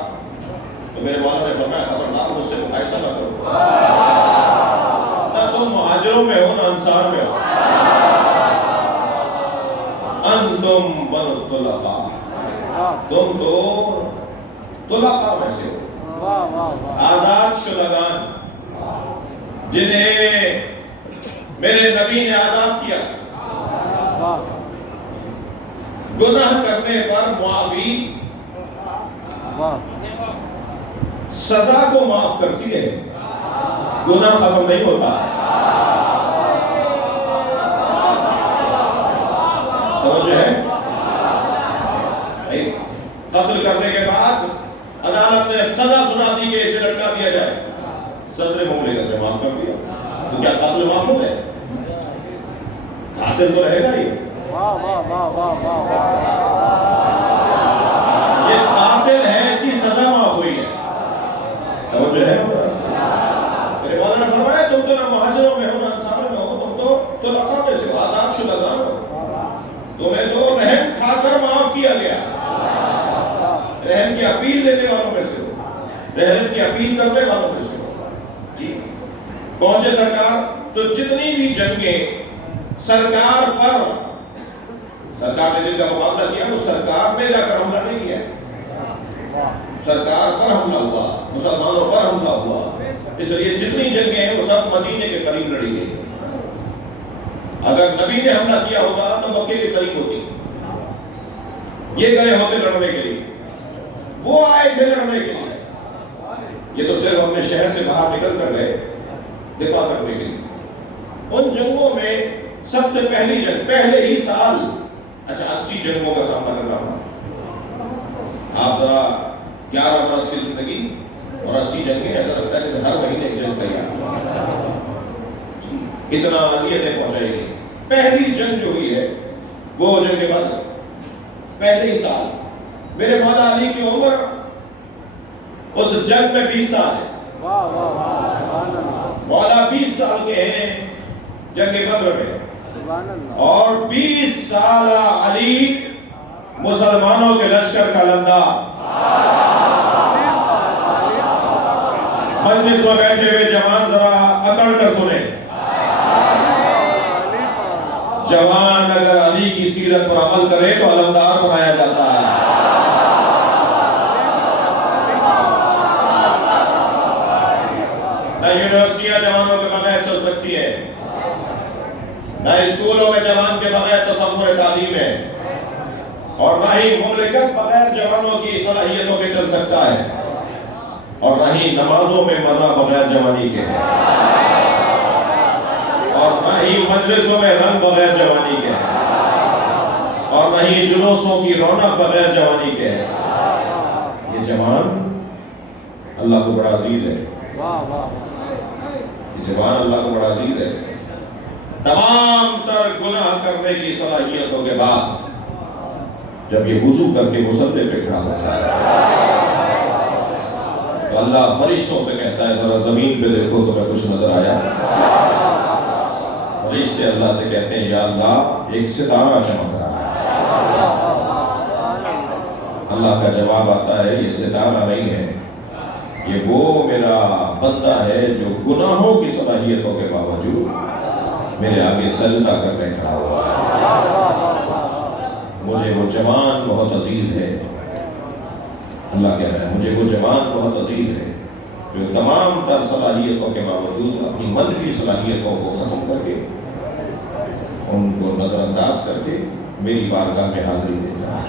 تو میرے مولا نے فرمایا خبردار مجھ سے مقایسہ نہ کرو، نہ تم مہاجروں میں ہو نہ انصار میں ہو، انتم بنو الطلقاء، تم تو طلقاء میں سے ہو، آزاد شدگان جنہیں میرے نبی نے آزاد کیا تھا۔ گناہ کرنے پر معافی سزا کو معاف کرتی ہے، گناہ ختم نہیں ہوتا۔ توجہ ہے؟ قتل کرنے کے بعد عدالت نے سزا سنا دی کہ اسے لٹکا دیا جائے، صدر منہ لے کر معاف کر دیا، تو کیا قتل معاف ہو گئے؟ قاتل تو رہے گا ہی۔ یہ قاتل ہے، اس کی سزا معاف ہوئی ہے۔ توجہ ہے؟ میرے مولا نے فرمایا تم تو نہ مہاجروں میں ہو نہ انصار میں ہو، تم تو طلقاء میں سے ہو، آزاد شدگان ہو، تمہیں تو رحم کھا کر معاف کیا گیا، رحم کی اپیل لینے والوں میں سے ہو، رحم کی اپیل کرنے والوں میں سے ہو۔ جی پہنچے سرکار، تو جتنی بھی جنگیں سرکار نے جن کا مقابلہ کیا وہ سرکار نے جا کر حملہ نہیں کیا، سرکار پر حملہ ہوا، مسلمانوں پر حملہ ہوا، اس لیے جتنی جنگیں ہیں وہ سب مدینے کے قریب لڑی گئی۔ اگر نبی نے حملہ کیا ہوتا تو مکے کے قریب ہوتی، یہ گئے ہوتے لڑنے کے لیے، وہ آئے تھے لڑنے کے لیے، یہ تو صرف اپنے شہر سے باہر نکل کر گئے دفاع کرنے کے لیے۔ ان جنگوں میں سب سے پہلی جنگ پہلے ہی سال 80 جنگوں کا سامنا کرنا پڑا، آپ ذرا 11 برس کی زندگی اور 80 جنگیں، ایسا لگتا ہے کہ ہر مہینے ایک جنگ تیار، اتنا اذیتیں پہنچائی گئی۔ پہلی جنگ جو ہوئی ہے وہ جنگ بدر، پہلے ہی سال میرے مولا علی کی عمر اس جنگ میں 20 سال ہے۔ مولا 20 سال کے ہیں جنگ بدر میں، اور 20 سالہ علی مسلمانوں کے لشکر کا لندار۔ مجلس میں بیٹھے ہوئے جوان ذرا اکڑ کر سنیں، جوان اگر علی کی سیرت پر عمل کرے تو علمدار بنایا جاتا ہے۔ نہ یونیورسٹیاں جوانوں کے بغیر چل سکتی ہیں، نہ اسکولوں میں جوان کے بغیر تصور تعلیم ہے، اور نہ ہی مملکت بغیر جوانوں کی صلاحیتوں کے چل سکتا ہے، اور نہ ہی نمازوں میں مزہ بغیر جوانی کے ہے، اور نہ ہی مجلسوں میں رنگ بغیر جوانی کے ہے، اور نہ ہی جلوسوں کی رونق بغیر جوانی کے ہے۔ یہ جوان اللہ کو بڑا عزیز ہے، یہ جوان اللہ کو بڑا عزیز ہے۔ تمام تر گناہ کرنے کی صلاحیتوں کے بعد جب یہ وضو کر کے مصلی پہ کھڑا ہوتا ہے تو اللہ فرشتوں سے کہتا ہے ذرا زمین پہ دیکھو تمہیں کچھ نظر آیا؟ فرشتے اللہ سے کہتے ہیں یا اللہ ایک ستارہ چمک رہا ہے۔ اللہ کا جواب آتا ہے یہ ستارہ نہیں ہے، یہ وہ میرا بندہ ہے جو گناہوں کی صلاحیتوں کے باوجود میرے آگے سجدہ کرنے کھڑا ہوا ہے۔ مجھے وہ جوان بہت عزیز ہے، اللہ کہہ رہا ہے مجھے وہ جوان بہت عزیز ہے جو تمام تر صلاحیتوں کے باوجود اپنی منفی صلاحیتوں کو ختم کر کے ان کو نظر انداز کر کے میری بارگاہ میں حاضری دیتا ہے۔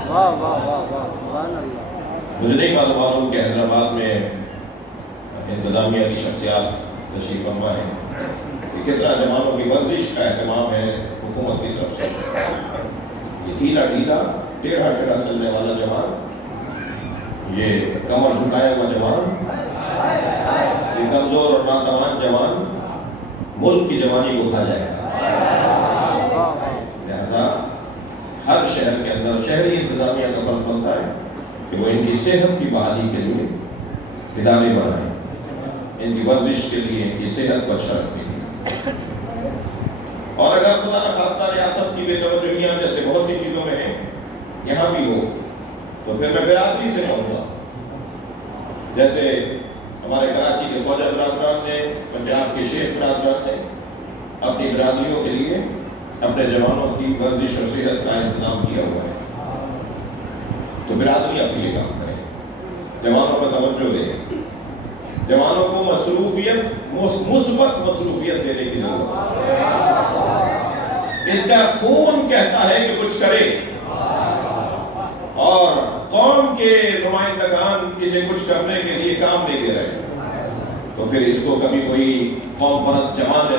مجھے نہیں معلوم کہ حیدرآباد میں انتظامیہ کی شخصیات تشریف فرما ہے کہ کتنا جوانوں کی ورزش کا اہتمام ہے حکومت کی طرف سے۔ یہ ڈھیلا ڈھیلا ٹیڑھا ٹیڑھا چلنے والا جوان، یہ کمر جھکائے ہوا جوان، یہ کمزور اور ناتوان جوان ملک کی جوانی کو کھا جائے گا۔ لہذا ہر شہر کے اندر شہری انتظامیہ کا فرض بنتا ہے کہ وہ ان کی صحت کی بحالی کے لیے ادارے بنائیں، ان کی ورزش کے لیے، ان کی صحت کو اچھا رکھنے کے لیے۔ اور اگر خدا نخواستہ ریاست کی بے توجہیاں جیسے بہت سی چیزوں میں ہیں یہاں بھی ہو تو پھر میں برادری سے کہوں گا، جیسے ہمارے کراچی کے خواجہ برادران نے، پنجاب کے شیخ برادران نے اپنی برادریوں کے لیے اپنے جوانوں کی ورزش اور صحت کا انتظام کیا ہوا ہے، تو برادریاں بھی یہ کام کریں، جوانوں پر توجہ دیں، جوانوں کو مصروفیت، مثبت مصروفیت دینے کی ضرورت ہے۔ اس کا خون کہتا ہے کہ کچھ کرے، اور قوم کے نمائندگان اسے کچھ کرنے کے لیے کام نہیں دے رہے، تو پھر اس کو کبھی کوئی قوم پرست جماعت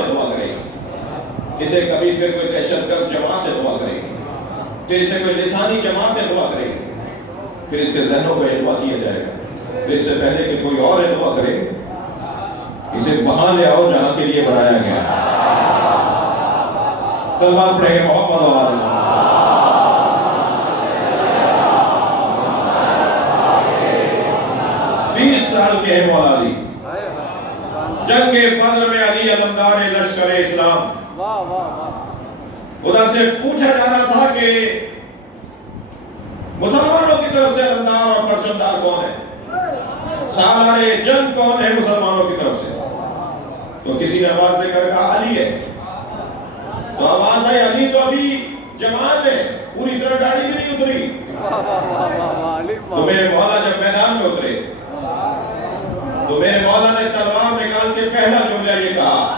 اغوا کرے گی، اسے کبھی پھر کوئی دہشت گرد جماعت اغوا کرے گی، پھر اسے کوئی لسانی جماعت اغوا کرے گی، پھر اس کے ذہنوں کو اغوا کیا جائے گا۔ تو اس سے پہلے کہ کوئی اور اغوا کرے، اسے وہاں لے آؤ جہاں کے لیے بنایا گیا ہے۔ کلمات پڑھیں گے محمد و آل محمد۔ 20 سال کے ہیں مولا علی، جنگ بدر میں علی علمدار لشکر اسلام۔ ادھر سے پوچھا جا رہا تھا کہ مسلمانوں کی طرف سے علمدار اور پرچمدار کون ہے، سالار جنگ کون ہے مسلمانوں کی طرف سے؟ تو کسی نے آواز دے کر کہا علی ہے، تو آواز آئی علی تو ابھی جوان ہے، پوری طرح داڑھی بھی نہیں اتری۔ تو میرے مولا جب میدان میں اترے تو میرے مولا نے تلوار نکال کے پہلا جملہ یہ کہا،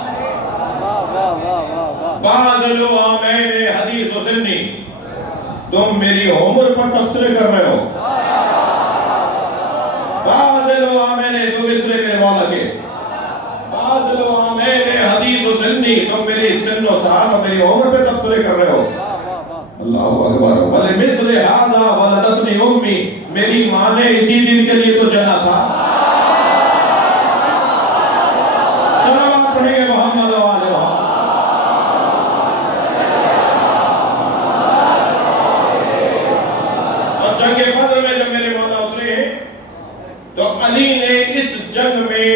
بازلو آمین حدیث و سنی، تم میری عمر پر تبصرے کر رہے ہو۔ بازلو آمین، تم اس لئے میرے مولا کے، بازلو آمین حدیث و سنی، تم میری سن و سال اور میری عمر پر تبصرے کر رہے ہو۔ اللہ اکبر وَلِمِثْلِ هَذَا وَلَدَتْنِي أُمِّي میری ماں نے اسی دن کے لیے تو جنا تھا. صلوات پڑھیں گے محمد و آل محمد. اور جنگ بدر میں جب میرے مولا اترے ہیں تو علی نے اس جنگ میں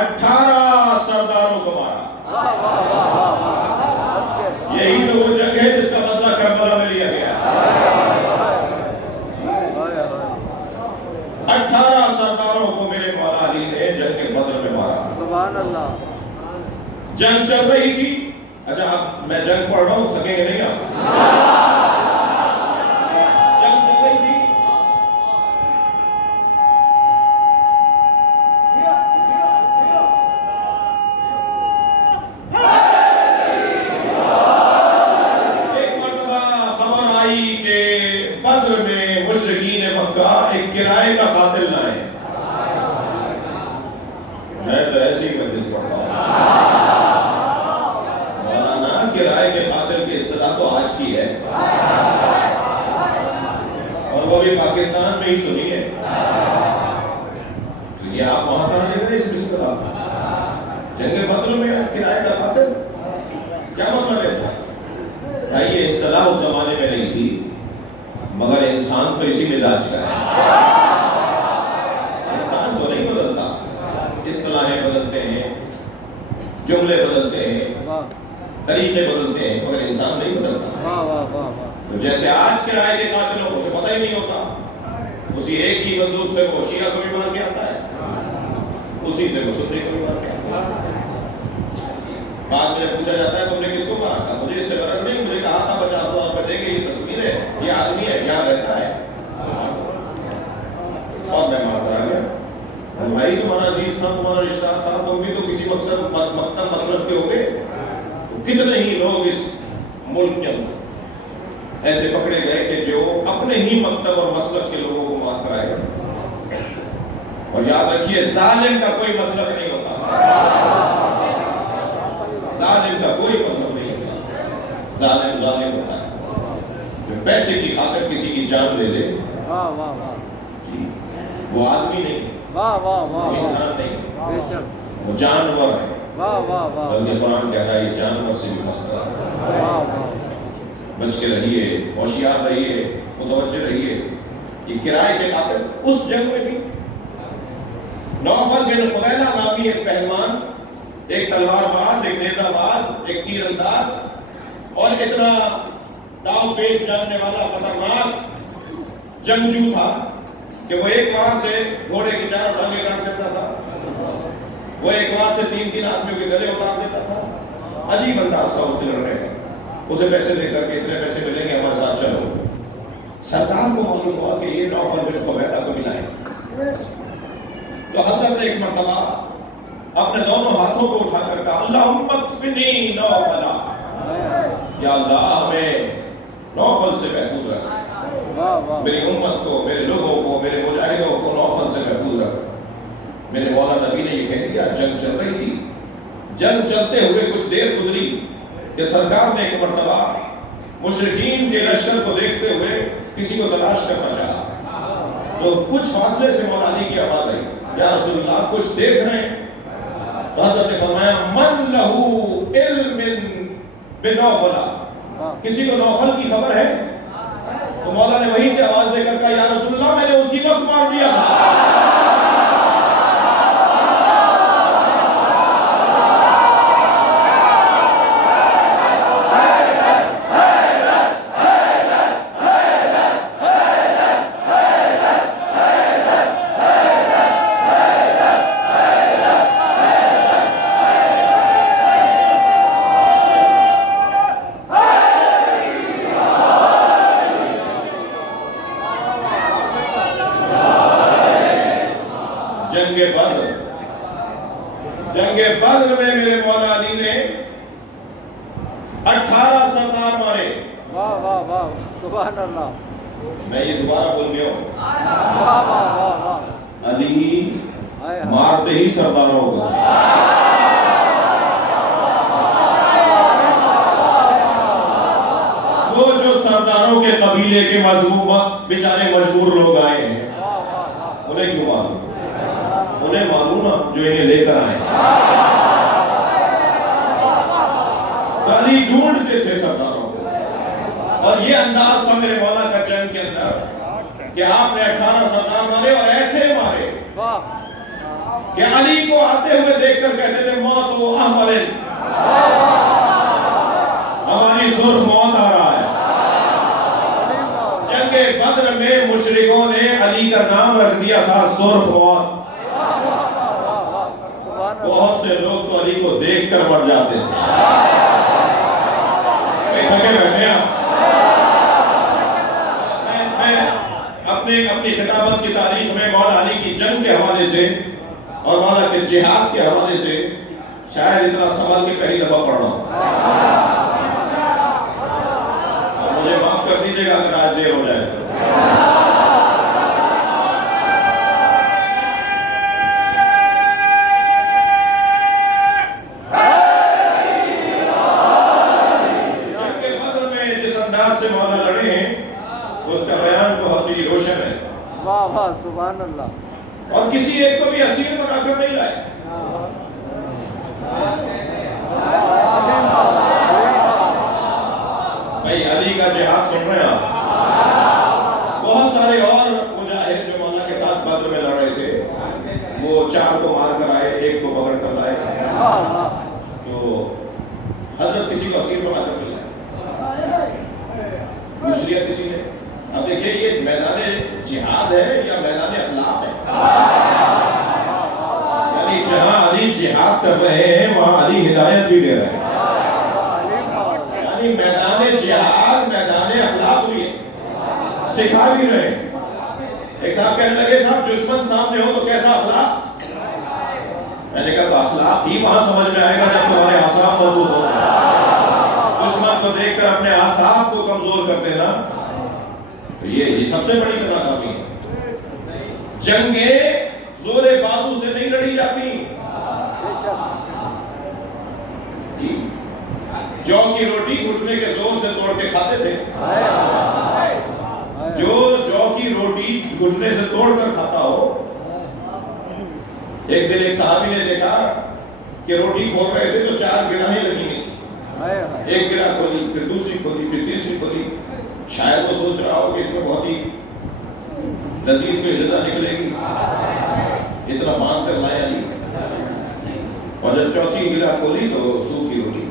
18 سرداروں کو مارا. یہی تو وہ جنگ ہے جس کا بدلہ کربلا میں لیا گیا. 18 سرداروں کو میرے مولا علی نے جنگ بدر میں مارا. سبحان اللہ. جنگ چل رہی تھی. اچھا اب میں جنگ پڑھ رہا ہوں, تھکیں گے نہیں آپ؟ جنگ چل رہی تھی. ایک مرتبہ خبر آئی کہ بدر میں مشرکین مکہ ایک کرائے کا قاتل لائے. میں تو ایسی مجلس پڑھتا ہوں. مولانا کرائے کے قاتل کی اصطلاح تو آج کی ہے, اور وہ بھی پاکستان میں ہی سنی ہے. تو یہ آپ وہاں کہاں لے گئے اس اصطلاح؟ جنگ بدر میں کرائے کا قاتل کیا مطلب ہے اس کا؟ یہ اصطلاح اس زمانے میں نہیں تھی, مگر انسان تو اسی مزاج کا ہے. انسان تو نہیں بدلتا, اصطلاحیں بدلتے ہیں, جملے بدلتے ہیں, طریقے بدلتے ہیں, مگر انسان نہیں بدلتا. تو جیسے آج کے رائے کے قاتلوں کو اسے پتہ ہی نہیں ہوتا, اسی ایک ہی بندوق سے وہ شیعہ کو بھی مار کے آتا ہے, اسی سے وہ سنی کو بھی مار کے آتا ہے. بعد میں پوچھا جاتا ہے تم نے کس کو مارا تھا؟ مجھے اس سے غرض نہیں, مجھے کہا تھا 50,000 روپے دے کے یہ تصویر ہے, یہ آدمی ہے, یہاں رہتا ہے, اور میں مار کر آ گیا. بھائی تمہارا عزیز تھا, تمہارا رشتہ تھا, تم بھی تو کسی مقصد مقصد کے ہو گئے. کتنے ہی لوگ اس ملک کے اندر ایسے پکڑے گئے کہ جو اپنے ہی مکتب اور مسلک کے لوگوں کو مار کر آئے. اور یاد رکھیے ظالم کا کوئی مسلک نہیں ہوتا, ظالم کا کوئی مذہب نہیں ہوتا. ظالم ظالم ہوتا ہے جو پیسے کی خاطر کسی کی جان لے لے. جی وہ آدمی نہیں, وہ انسان نہیں, وہ جانور ہے. بلکہ قرآن کہہ رہا ہے یہ جانور سے بھی مسئلہ ہے. بچ کے رہیے, ہوشیار رہیے, متوجہ رہیے. یہ کرائے کے قاتل اس جنگ میں بھی نوفل بن خبیلہ نامی ایک پہلوان, ایک تلوار باز, ایک نیزہ باز, ایک تیر انداز, اور اتنا داؤ پیچ جاننے والا خطرناک جنگجو تھا کہ وہ ایک وار سے گھوڑے کی 4 ٹانگیں کاٹ دیتا تھا, وہ ایک وار سے 3 آدمیوں کے گلے اتار دیتا تھا. عجیب انداز تھا اس سے لڑنے کا. اسے پیسے دے کر کے اتنے پیسے ملیں گے ہمارے ساتھ چلو. سرکار کو معلوم ہوا کہ یہ نوفل بن خبیلہ کو ملا ہے. تو حضرت نے ایک مرتبہ اپنے دونوں ہاتھوں کو اٹھا کر کہا اللہم اکفنی نوفلا, یا اللہ ہمیں نوفل سے محفوظ رکھ, میری امت کو, میرے لوگوں کو, میرے مجاہدوں کو نوفل سے محفوظ رکھ. میرے مولا نبی نے یہ کہہ دیا. جنگ چل رہی تھی. جنگ چلتے ہوئے کچھ دیر گزری کہ سرکار نے ایک مرتبہ مشرکین کے لشکر کو دیکھتے ہوئے کسی کو تلاش کرنا چاہا. تو کچھ فاصلے سے مولا علی کی آواز آئی, یا رسول اللہ کچھ دیکھ رہے ہیں؟ تو حضرت نے فرمایا من لہو علم بنوفلا, کسی کو نوفل کی خبر ہے؟ تو مولا نے وہیں سے آواز دے کر کہا یا رسول اللہ میں نے اسی وقت مار دیا تھا. جنگ بدر میں میرے مولا علی نے 18 سردار مارے. واہ واہ واہ سبحان اللہ. میں یہ دوبارہ بول گیا ہوں, واہ واہ واہ واہ. علی مارتے ہی سرداروں کو. وہ جو ہزاروں کے قبیلے کے بیچارے مجبور لوگ آئے ہیں، انہیں کیوں معلوم؟ انہیں معلوم جو انہیں لے کر آئے، علی ڈھونڈتے تھے سرداروں کو، اور یہ انداز تھا میرے مولا کا جنگ کے اندر کہ آپ نے 18 سردار مارے اور ایسے مارے کہ علی کو آتے ہوئے دیکھ کر کہتے تھے موت و احمل، ہماری سرخ موت آ رہا ہے۔ جنگ بدر میں مشرکوں نے علی کا نام رکھ دیا تھا سرخ موت۔ بہت سے لوگ تو علی کو دیکھ کر مر جاتے تھے۔ تھکے بیٹھے ہیں اپنی خطابت کی تاریخ میں مولا علی کی جنگ کے حوالے سے اور مولا کے جہاد کے حوالے سے شاید اتنا سوال کی پہلی دفعہ پڑھ رہا ہوں۔ مجھے معاف کر دیجئے گا اگر آج دیر ہو جائے تو۔ جنگ بدر میں جس انداز سے مولا لڑے ہیں اس کا بیان بہت ہی روشن ہے۔ واہ واہ سبحان اللہ۔ اور کسی ایک کو بھی اسیر بنا کر نہیں لائے۔ بھائی علی کا جہاد سن رہے ہیں آپ؟ بہت سارے اور مجاہد جو مولا کے ساتھ بدر میں لڑ رہے تھے وہ 4 کو مار کر آئے، 1 کو پکڑ کر لائے، تو حضرت کسی کو اسیر بنا کر نہیں لائے، مشریت کسی نے۔ اب دیکھیں یہ میدان جہاد ہے یا میدان اخلاق ہے؟ یعنی جہاں علی جہاد کر رہے ہیں وہاں علی ہدایت بھی دے رہے ہیں، یعنی میدان جہاد میدان اخلاق بھی ہے، سکھا بھی رہے ہیں۔ ایک صاحب کہنے لگے صاحب دشمن سامنے ہو تو کیسا اخلاق؟ میں نے کہا تو اخلاق ہی وہاں سمجھ میں آئے گا جب تمہارے اعصاب مضبوط ہوں گے۔ دشمن کو دیکھ کر اپنے اعصاب کو کمزور کر دینا تو یہ سب سے بڑی ناکامی ہے۔ جنگیں زور بازو سے نہیں لڑی جاتی۔ جو کی روٹی گھٹنے کے زور سے توڑ کے کھاتے تھے، جو کی روٹی گھٹنے سے توڑ کر کھاتا ہو۔ ایک دن ایک صحابی نے دیکھا کہ روٹی کھول رہے تھے تو 4 گرہیں لگی ہوئی تھی، ایک گرہ کھولی، پھر دوسری کھولی، پھر تیسری کھولی۔ شاید وہ سوچ رہا ہو کہ اس میں بہت ہی لذیذ میں غذا نکلے گی، اتنا باندھ کر لائے علی، اور جب 4تھی گرہ کھولی تو سوکھ کی روٹی۔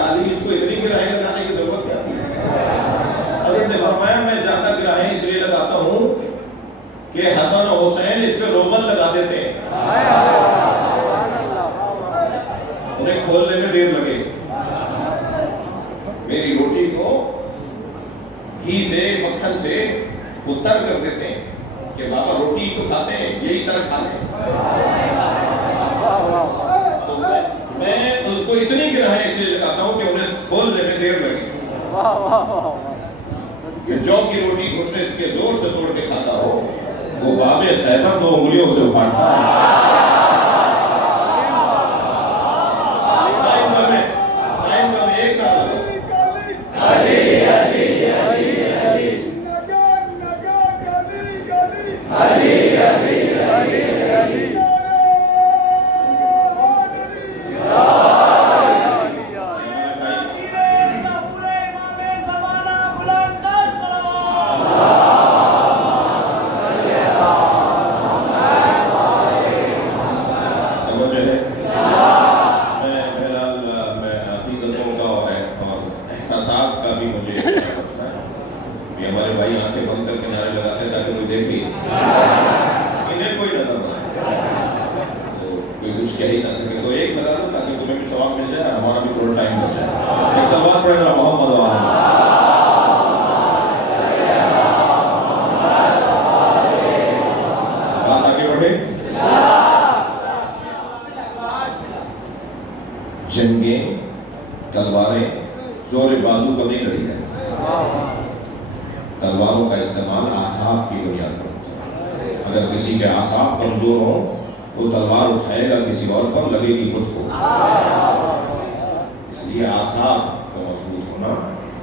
علی اس کو اتنی گرہیں لگانے کی ضرورت کیا تھی؟ حضرت نے فرمایا میں زیادہ گرہیں اس لیے لگاتا ہوں کہ حسن و حسین اس پہ روغن لگا دیتے ہیں، انہیں کھولنے میں دیر لگے۔ میری روٹی کو گھی سے مکھن سے اتر کر دیتے ہیں کہ بابا روٹی تو کھاتے ہیں یہی طرح کھا لیں۔ تو میں اس کو اتنی گرہیں اس لیے لگاتا ہوں کہ انہیں کھولنے میں دیر لگے۔ جو کی روٹی گھٹنے کے زور سے توڑ کے کھاتا ہو وہ باب خیبر 2 انگلیوں سے اکھاڑتا ہے۔ ہمارے بھائی آنکھیں بند کر کے نعرے لگاتے ہیں تاکہ کوئی دیکھے، انہیں کوئی نظر نہ آئے، تو کوئی کچھ کہہ ہی نہ سکے۔ تو ایک لگا دو تاکہ تمہیں بھی ثواب مل جائے، ہمارا بھی تھوڑا ٹائم بچ جائے۔ ایک سوال پڑھے ذرا محمد بات آگے بڑھے۔ جنگیں تلواریں زور بازو پر نہیں لڑی جائیں، تلواروں کا استعمال اعصاب کی بنیاد پر ہوتا ہے۔ اگر کسی کے اعصاب کمزور ہوں وہ تلوار اٹھائے گا کسی اور پر، لگے گی خود کو۔ اس لیے اعصاب کا مضبوط ہونا